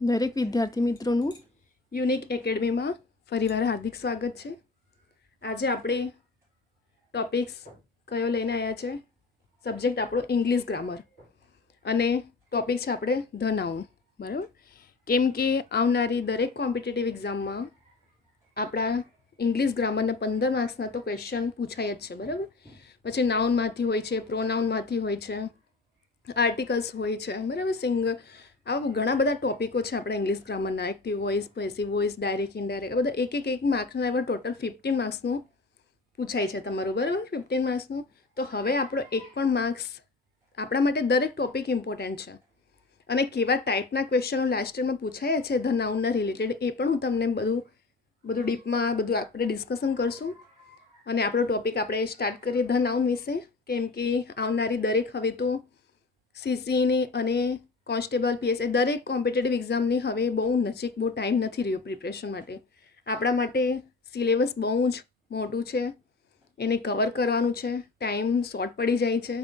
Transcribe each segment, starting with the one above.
દરેક વિદ્યાર્થી મિત્રોનું યુનિક એકેડમીમાં ફરીવાર હાર્દિક સ્વાગત છે. આજે આપણે ટોપિક્સ કયો લઈને આવ્યા છે? સબ્જેક્ટ આપણો ઇંગ્લિશ ગ્રામર અને ટોપિક છે આપણે ધ નાઉન. બરાબર, કેમ કે આવનારી દરેક કોમ્પિટિટિવ એક્ઝામમાં આપણા ઇંગ્લિશ ગ્રામરના 15 માર્ક્સના તો ક્વેશ્ચન પૂછાય જ છે. બરાબર, પછી નાઉનમાંથી હોય છે, પ્રોનાઉનમાંથી હોય છે, આર્ટિકલ્સ હોય છે. બરાબર, આવા ઘણા બધા ટોપિકો છે આપણા ઇંગ્લિશ ગ્રામરના. Active voice, passive voice, direct, indirect, આ બધા એક માર્ક્સના એવા ટોટલ 15 માર્ક્સનું પૂછાય છે તમારું. બરાબર, 15 માર્ક્સનું. તો હવે આપણો એક પણ માર્ક્સ આપણા માટે દરેક ટોપિક ઇમ્પોર્ટન્ટ છે અને કેવા ટાઈપના ક્વેશ્ચનો લાસ્ટ યરમાં પૂછાયા છે ધ નાઉનના રિલેટેડ એ પણ હું તમને બધું ડીપમાં બધું આપણે ડિસ્કશન કરશું. અને આપણો ટોપિક આપણે સ્ટાર્ટ કરીએ ધ નાઉન વિશે, કેમ કે આવનારી દરેક હવે તો સીસીની અને કોન્સ્ટેબલ, પીએસઆઈ દરેક કોમ્પિટેટિવ એક્ઝામની હવે બહુ નજીક, બહુ ટાઈમ નથી રહ્યો પ્રિપરેશન માટે. આપણા માટે સિલેબસ બહુ જ મોટું છે, એને કવર કરવાનું છે, ટાઈમ શોર્ટ પડી જાય છે.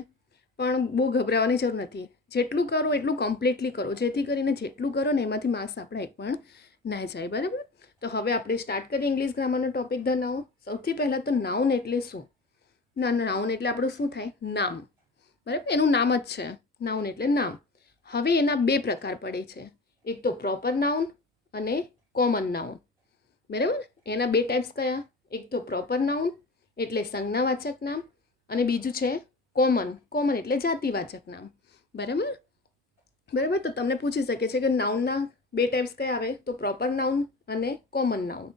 પણ બહુ ગભરાવાની જરૂર નથી. જેટલું કરો એટલું કમ્પ્લીટલી કરો, જેથી કરીને જેટલું કરો ને એમાંથી માર્ક્સ આપણા એક પણ ના જાય. બરાબર, તો હવે આપણે સ્ટાર્ટ કરીએ ઇંગ્લિશ ગ્રામરનો ટોપિક ધ નાઉન. સૌથી પહેલાં તો નાઉન એટલે શું? નાઉન એટલે આપણું શું થાય? નામ. બરાબર, એનું નામ જ છે નાઉન એટલે નામ. હવે એના બે પ્રકાર પડે છે, એક તો પ્રોપર નાઉન અને કોમન નાઉન. બરાબર, એના બે ટાઈપ્સ કયા? એક તો પ્રોપર નાઉન એટલે સંજ્ઞાવાચક નામ અને બીજું છે કોમન એટલે જાતિવાચક નામ. બરાબર, તો તમને પૂછી શકે છે કે નાઉનના બે ટાઈપ્સ કયા આવે? તો પ્રોપર નાઉન અને કોમન નાઉન.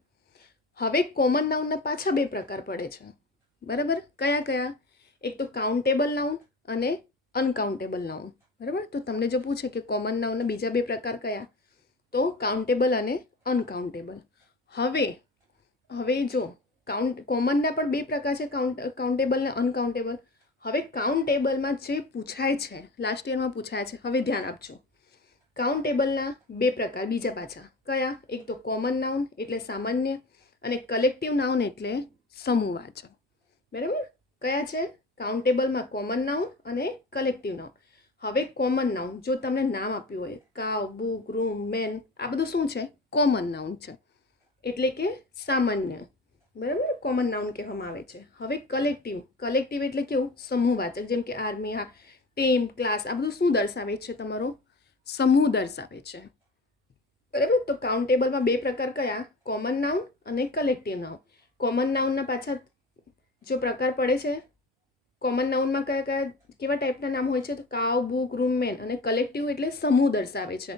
હવે કોમન નાઉનના પાછા બે પ્રકાર પડે છે. બરાબર, કયા? એક તો કાઉન્ટેબલ નાઉન અને અનકાઉન્ટેબલ નાઉન. બરાબર, તો તમને જો પૂછે કે કોમન નાઉનના બીજા બે પ્રકાર કયા? તો કાઉન્ટેબલ અને અનકાઉન્ટેબલ. હવે જો કોમનના પણ બે પ્રકાર છે, કાઉન્ટેબલ અને અનકાઉન્ટેબલ. હવે કાઉન્ટેબલમાં જે પૂછાય છે, લાસ્ટ યરમાં પૂછાયા છે, હવે ધ્યાન આપજો. કાઉન્ટેબલના બે પ્રકાર બીજા પાછા કયા? એક તો કોમન નાઉન એટલે સામાન્ય અને કલેક્ટિવ નાઉન એટલે સમૂહવાચક. બરાબર, કયા છે? કાઉન્ટેબલમાં કોમન નાઉન અને કલેક્ટિવ નાઉન. હવે કોમન નાઉન, જો તમને નામ આપ્યું હોય કાવ, બુક, રૂમ, મેન, આ બધું શું છે? કોમન નાઉન છે, એટલે કે સામાન્ય. બરાબર, કોમન નાઉન કહેવામાં આવે છે. હવે કલેક્ટિવ એટલે કેવું? સમૂહવાચક. જેમ કે આર્મી, ટીમ, ક્લાસ, આ બધું શું દર્શાવે છે? તમારો સમૂહ દર્શાવે છે. બરાબર, તો કાઉન્ટેબલમાં બે પ્રકાર કયા? કોમન નાઉન અને કલેક્ટિવ નાઉન. કોમન નાઉનના પાછા જો પ્રકાર પડે છે, કોમન નાઉનમાં કેવા ટાઈપના નામ હોય છે? તો કાવ, બુક, રૂમ, મેન. અને કલેક્ટિવ એટલે સમૂહ દર્શાવે છે.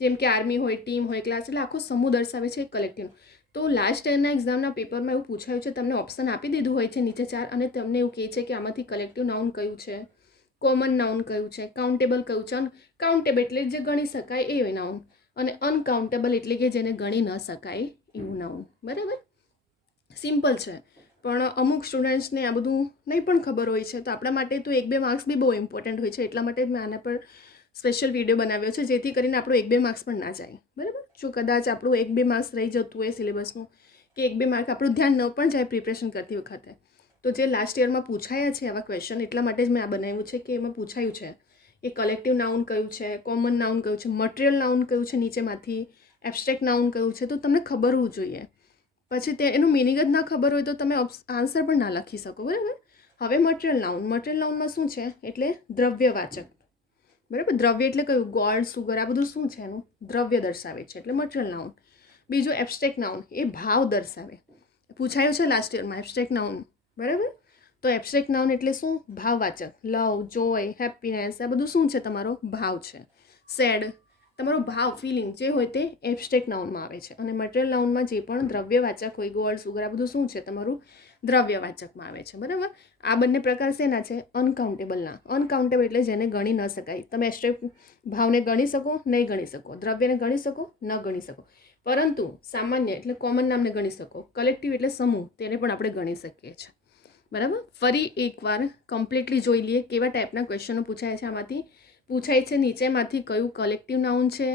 જેમ કે આર્મી હોય, ટીમ હોય, ક્લાસ, એટલે આખો સમૂહ દર્શાવે છે કલેક્ટિવ. તો લાસ્ટ યરના એક્ઝામના પેપરમાં એવું પૂછાયું છે, તમને ઓપ્શન આપી દીધું હોય છે નીચે 4 અને તમને એવું કહે છે કે આમાંથી કલેક્ટિવ નાઉન કયું છે, કોમન નાઉન કયું છે, કાઉન્ટેબલ કયું છે. કાઉન્ટેબલ એટલે જે ગણી શકાય એ નાઉન અને અનકાઉન્ટેબલ એટલે કે જેને ગણી ન શકાય એવું નાઉન. બરાબર, સિમ્પલ છે. પણ અમુક સ્ટુડન્ટ્સને આ બધું નહીં પણ ખબર હોય છે, તો આપણા માટે તો 1-2 માર્ક્સ બી બહુ ઇમ્પોર્ટન્ટ હોય છે. એટલા માટે મેં આના પર સ્પેશિયલ વિડીયો બનાવ્યો છે, જેથી કરીને આપણું 1-2 માર્ક્સ પણ ના જાય. બરાબર, જો કદાચ આપણું 1-2 માર્ક્સ રહી જતું હોય સિલેબસનું, કે 1-2 માર્ક આપણું ધ્યાન ન પણ જાય પ્રિપરેશન કરતી વખતે, તો જે લાસ્ટ યરમાં પૂછાયા છે આવા ક્વેશ્ચન, એટલા માટે જ મેં આ બનાવ્યું છે કે એમાં પૂછાયું છે એ કલેક્ટિવ નાઉન કયું છે, કોમન નાઉન કયું છે, મટીરિયલ નાઉન કયું છે નીચેમાંથી, એબ્સ્ટ્રેક્ટ નાઉન કયું છે. તો તમને ખબર હોવું જોઈએ. પછી એનું મિનિંગ જ ના ખબર હોય તો તમે આન્સર પણ ના લખી શકો. બરાબર, હવે મટીરિયલ નાઉનમાં શું છે? એટલે દ્રવ્યવાચક. બરાબર, દ્રવ્ય એટલે કયું? ગોલ્ડ, સુગર, આ બધું શું છે? એનું દ્રવ્ય દર્શાવે છે, એટલે મટીરિયલ નાઉન. બીજું એબ્સ્ટ્રેક્ટ નાઉન, એ ભાવ દર્શાવે. પૂછાયું છે લાસ્ટ યરમાં એબ્સ્ટ્રેક્ટ નાઉન. બરાબર, તો એબ્સ્ટ્રેક્ટ નાઉન એટલે શું? ભાવવાચક. લવ, જોય, હેપીનેસ, આ બધું શું છે? તમારો ભાવ છે. સેડ, તમારો ભાવ, ફિલિંગ જે હોય તે એબ્સ્ટ્રેક્ટ નાઉનમાં આવે છે. અને મટીરિયલ નાઉનમાં જે પણ દ્રવ્યવાચક હોય, ગોલ્ડ, સુગર, આ બધું શું છે? તમારું દ્રવ્યવાચકમાં આવે છે. બરાબર, આ બંને પ્રકાર શેના છે? અનકાઉન્ટેબલના. અનકાઉન્ટેબલ એટલે જેને ગણી ન શકાય. તમે એબ્સ્ટ્રેક્ટ ભાવને ગણી શકો? નહીં ગણી શકો. દ્રવ્યને ગણી શકો? ન ગણી શકો. પરંતુ સામાન્ય એટલે કોમન નામને ગણી શકો. કલેક્ટિવ એટલે સમૂહ, તેને પણ આપણે ગણી શકીએ છીએ. બરાબર, ફરી એકવાર કમ્પ્લીટલી જોઈ લઈએ કેવા ટાઈપના ક્વેશ્ચનો પૂછાય છે. આમાંથી પૂછાય છે નીચેમાંથી કયું કલેક્ટિવ નાઉન છે,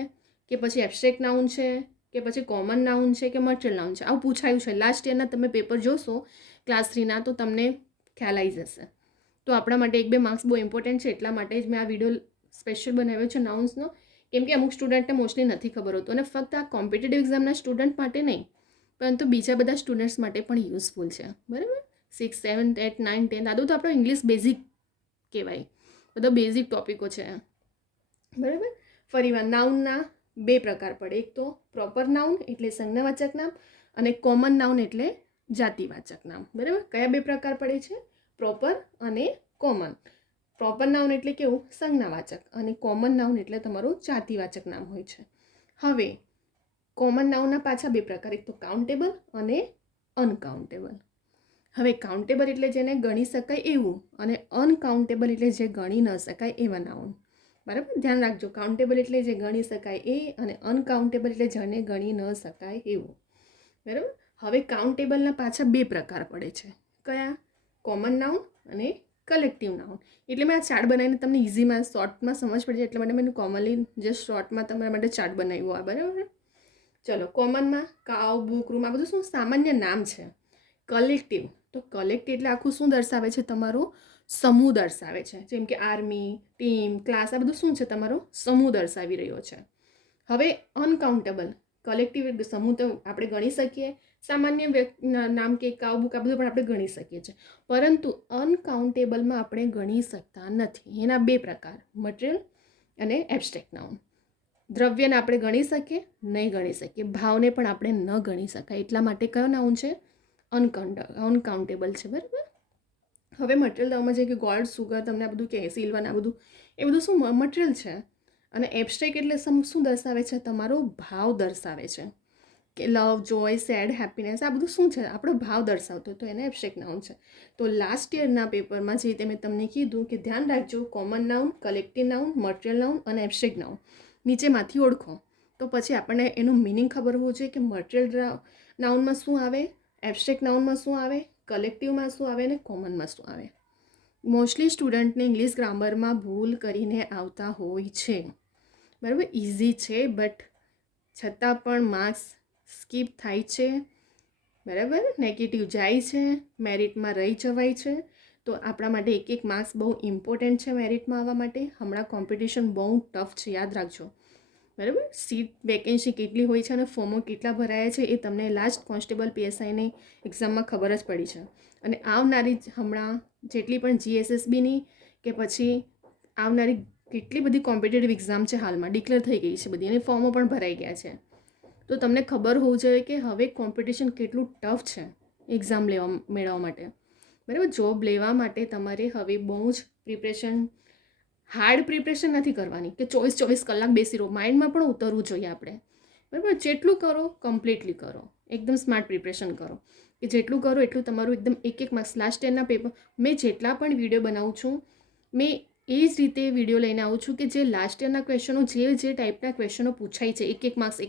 કે પછી એબ્સ્ટ્રેક્ટ નાઉન છે, કે પછી કોમન નાઉન છે, કે મટીરિયલ નાઉન છે. આવું પૂછાયું છે. લાસ્ટ યરના તમે પેપર જોશો ક્લાસ 3ના, તો તમને ખ્યાલ આવી જશે. તો આપણા માટે 1-2 માર્ક્સ બહુ ઇમ્પોર્ટન્ટ છે, એટલા માટે જ મેં આ વિડીયો સ્પેશિયલ બનાવ્યો છે નાઉન્સનો, કેમ કે અમુક સ્ટુડન્ટને મોસ્ટલી નથી ખબર હોતું અને ફક્ત આ કોમ્પિટિટિવ એક્ઝામના સ્ટુડન્ટ માટે નહીં પરંતુ બીજા બધા સ્ટુડન્ટ્સ માટે પણ યુઝફુલ છે. બરાબર, 6, 7, 8, 9, 10 આ તો આપણો ઇંગ્લિશ બેઝિક કહેવાય, બધા બેઝિક ટોપિકો છે. બરાબર, ફરીવાર નાઉનના 2 પ્રકાર પડે, એક તો પ્રોપર નાઉન એટલે સંજ્ઞાવાચક નામ અને કોમન નાઉન એટલે જાતિવાચક નામ. બરાબર, કયા 2 પ્રકાર પડે છે? પ્રોપર અને કોમન. પ્રોપર નાઉન એટલે કેવું? સંજ્ઞાવાચક, અને કોમન નાઉન એટલે તમારું જાતિવાચક નામ હોય છે. હવે કોમન નાઉનના પાછા 2 પ્રકાર, એક તો કાઉન્ટેબલ અને અનકાઉન્ટેબલ. હવે કાઉન્ટેબલ એટલે જેને ગણી શકાય એવું અને અનકાઉન્ટેબલ એટલે જે ગણી ન શકાય એવા નાઉન. બરાબર, ધ્યાન રાખજો, કાઉન્ટેબલ એટલે જે ગણી શકાય એ અને અનકાઉન્ટેબલ એટલે જેને ગણી ન શકાય એવું. બરાબર, હવે કાઉન્ટેબલના પાછા 2 પ્રકાર પડે છે. કયા? કોમન નાઉન અને કલેક્ટિવ નાઉન. એટલે મેં આ ચાર્ટ બનાવીને તમને ઇઝીમાં શોર્ટમાં સમજ પડી જાય એટલા માટે મેં કોમનલી જે શોર્ટમાં તમારા માટે ચાર્ટ બનાવ્યો આ. બરાબર, ચલો કોમનમાં કાવ, બુક, રૂમ આ બધું શું સામાન્ય નામ છે. કલેક્ટિવ, તો કલેક્ટિવ એટલે આખું શું દર્શાવે છે? તમારો સમૂહ દર્શાવે છે. જેમ કે આર્મી, ટીમ, ક્લાસ આ બધું શું છે? તમારો સમૂહ દર્શાવી રહ્યો છે. હવે અનકાઉન્ટેબલ, કલેક્ટિવ સમૂહ તો આપણે ગણી શકીએ, સામાન્ય નામ કે કાવ, બુક આ બધું પણ આપણે ગણી શકીએ છીએ, પરંતુ અનકાઉન્ટેબલમાં આપણે ગણી શકતા નથી. એના 2 પ્રકાર, મટીરિયલ અને એબ્સ્ટ્રેક્ટ નાઉન. દ્રવ્યને આપણે ગણી શકીએ? નહીં ગણી શકીએ. ભાવને પણ આપણે ન ગણી શકાય. એટલા માટે કયો નાઉન છે? અનકાઉન્ટેબલ છે. બરાબર, હવે મટીરિયલ નાઉનમાં છે કે ગોલ્ડ, સુગર, તમને આ બધું કે સિલ્વર આ બધું એ બધું શું મટીરિયલ છે. અને એબ્સ્ટ્રેક્ટ એટલે શું દર્શાવે છે? તમારો ભાવ દર્શાવે છે. કે લવ, જોય, સેડ, હેપીનેસ આ બધું શું છે? આપણો ભાવ દર્શાવતો, તો એને એબ્સ્ટ્રેક્ટ નાઉન છે. તો લાસ્ટ યરના પેપરમાં જે રીતે મેં તમને કીધું કે ધ્યાન રાખજો, common noun, collective noun, material noun અને એબ્સ્ટ્રેક્ટ નાઉન નીચેમાંથી ઓળખો, તો પછી આપણને એનું મિનિંગ ખબર હોવું જોઈએ કે મટીરિયલ નાઉનમાં શું આવે, એબ્સ્ટ્રેક્ટ નાઉનમાં શું આવે, કલેક્ટિવમાં શું આવે અને કોમનમાં શું આવે. મોસ્ટલી સ્ટુડન્ટને ઇંગ્લિશ ગ્રામરમાં ભૂલ કરીને આવતા હોય છે. બરાબર, ઇઝી છે બટ છતાં પણ માર્ક્સ સ્કીપ થાય છે. બરાબર, નેગેટિવ જાય છે, મેરિટમાં રહી જવાય છે. તો આપણા માટે એક માર્ક્સ બહુ ઇમ્પોર્ટન્ટ છે મેરિટમાં આવવા માટે. હમણાં કોમ્પિટિશન બહુ ટફ છે, યાદ રાખજો. બરાબર, સીટ વેકેન્સી કેટલી હોય છે અને ફોર્મો કેટલા ભરાયા છે એ તમને લાસ્ટ કોન્સ્ટેબલ પીએસઆઈની એક્ઝામમાં ખબર જ પડી છે. અને આવનારી હમણાં જેટલી પણ જીએસએસબીની કે પછી આવનારી કેટલી બધી કોમ્પિટિટિવ એક્ઝામ છે હાલમાં ડિક્લેર થઈ ગઈ છે બધી, અને ફોર્મો પણ ભરાઈ ગયા છે. તો તમને ખબર હોવું જોઈએ કે હવે કોમ્પિટિશન કેટલું ટફ છે એક્ઝામ મેળવવા માટે. બરાબર, જોબ લેવા માટે તમારે હવે બહુ જ હાર્ડ પ્રિપરેશન નથી કરવાની કે 24 કલાક બેસી રહો. માઇન્ડમાં પણ ઉતરવું જોઈએ આપણે. બરાબર, જેટલું કરો કમ્પ્લીટલી કરો, એકદમ સ્માર્ટ પ્રિપરેશન કરો કે જેટલું કરો એટલું તમારું એકદમ એક માર્ક્સ. લાસ્ટ યરના પેપર મેં જેટલા પણ વિડીયો બનાવું છું મેં એ જ રીતે વિડીયો લઈને આવું છું કે જે લાસ્ટ યરના ક્વેશ્ચનો જે ટાઈપના ક્વેશ્ચનો પૂછાય છે, એક માર્ક્સ,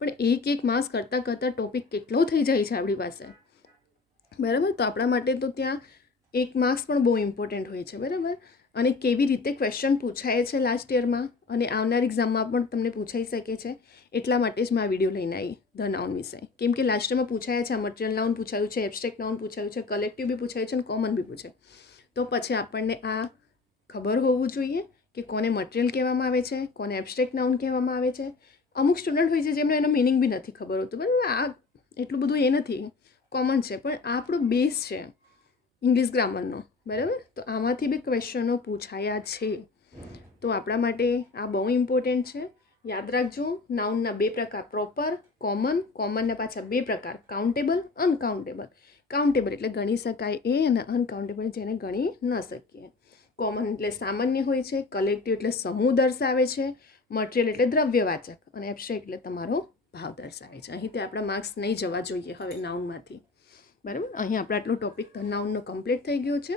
પણ એક માર્ક્સ કરતાં ટોપિક કેટલો થઈ જાય છે આપણી પાસે. બરાબર, તો આપણા માટે તો ત્યાં 1 માર્ક્સ પણ બહુ ઇમ્પોર્ટન્ટ હોય છે. બરાબર, અને કેવી રીતે ક્વેશ્ચન પૂછાય છે લાસ્ટ યરમાં અને આવનાર એક્ઝામમાં પણ તમને પૂછાઈ શકે છે. એટલા માટે જ મેં આ વિડીયો લઈને આવી ધ નાઉન વિશે. કેમ કે લાસ્ટ યરમાં પૂછાયા છે, આ મટીરિયલ નાઉન પૂછાયું છે, એબ્સ્ટ્રેક્ટ નાઉન પૂછાયું છે, કલેક્ટિવ બી પૂછાયું છે અને કોમન બી પૂછાય. તો પછી આપણને આ ખબર હોવું જોઈએ કે કોને મટીરિયલ કહેવામાં આવે છે, કોને એબ્સ્ટ્રેક્ટ નાઉન કહેવામાં આવે છે. અમુક સ્ટુડન્ટ હોય છે જેમને એનો મિનિંગ બી નથી ખબર હોતું. બરાબર, આ એટલું બધું એ નથી, કોમન છે, પણ આ આપણો બેઝ છે ઇંગ્લિશ ગ્રામરનો. બરાબર, તો આમાંથી બી ક્વેશ્ચનો પૂછાયા છે. તો આપણા માટે આ બહુ ઇમ્પોર્ટન્ટ છે. યાદ રાખજો, નાઉનના 2 પ્રકાર, પ્રોપર, કોમન. કોમનના પાછા 2 પ્રકાર, કાઉન્ટેબલ, અનકાઉન્ટેબલ. કાઉન્ટેબલ એટલે ગણી શકાય એ અને અનકાઉન્ટેબલ જેને ગણી ન શકીએ. કોમન એટલે સામાન્ય હોય છે, કલેક્ટિવ એટલે સમૂહ દર્શાવે છે, મટીરિયલ એટલે દ્રવ્યવાચક અને એબ્સ્ટ્રેક્ટ એટલે તમારો ભાવ દર્શાવે છે. અહીંથી આપણા માર્ક્સ નહીં જવા જોઈએ હવે નાઉનમાંથી. બરાબર, અહીં આપણે આટલો ટોપિક નાઉનનો કમ્પ્લીટ થઈ ગયો છે.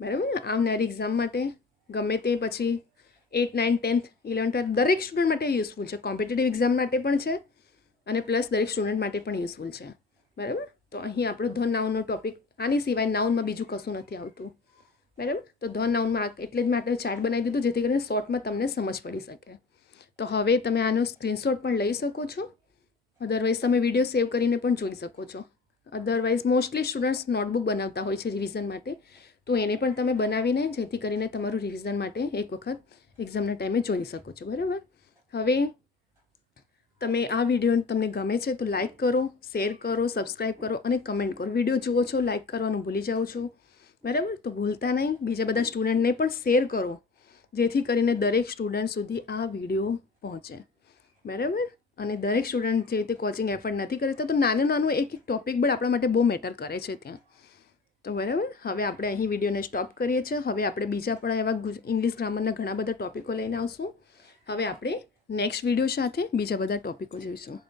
બરાબર, આવનારી એક્ઝામ માટે ગમે તે પછી 8, 9, 10th, 11th દરેક સ્ટુડન્ટ માટે યુઝફુલ છે. કોમ્પિટિટિવ એક્ઝામ માટે પણ છે અને પ્લસ દરેક સ્ટુડન્ટ માટે પણ યુઝફુલ છે. બરાબર, તો અહીં આપણો ધ નાઉનનો ટોપિક, આની સિવાય નાઉનમાં બીજું કશું નથી આવતું. બરાબર, તો ધ નાઉનમાં એટલે જ માટે ચાર્ટ બનાવી દીધું જેથી કરીને શોર્ટમાં તમને સમજ પડી શકે. તો હવે તમે આનો સ્ક્રીનશોટ પણ લઈ શકો છો, અદરવાઇઝ તમે વિડીયો સેવ કરીને પણ જોઈ શકો છો. અદરવાઇઝ મોસ્ટલી સ્ટુડન્ટ્સ નોટબુક બનાવતા હોય છે રિવિઝન માટે, તો એને પણ તમે બનાવીને જેથી કરીને તમારું રિવિઝન માટે એક વખત એક્ઝામના ટાઈમે જોઈ શકો છો. બરાબર. હવે તમે આ વિડીયો તમને ગમે છે તો લાઇક કરો, શેર કરો, સબસ્ક્રાઈબ કરો અને કમેન્ટ કરો. વિડીયો જુઓ છો, લાઇક કરવાનું ભૂલી જાઓ છો. બરાબર. તો ભૂલતા નહીં. બીજા બધા સ્ટુડન્ટને પણ શેર કરો જેથી કરીને દરેક સ્ટુડન્ટ સુધી આ વિડીયો પહોંચે. બરાબર. અને દરેક સ્ટુડન્ટ જે રીતે કોચિંગ એફર્ટ નથી કરતા તો નાનું એક ટોપિક પણ આપણા માટે બહુ મેટર કરે છે ત્યાં. તો બરાબર. હવે આપણે અહીં વિડીયોને સ્ટોપ કરીએ છીએ. હવે આપણે બીજા પણ એવા ઇંગ્લિશ ગ્રામરના ઘણા બધા ટોપિકો લઈને આવશું. હવે આપણે નેક્સ્ટ વિડીયો સાથે બીજા બધા ટોપિકો જોઈશું.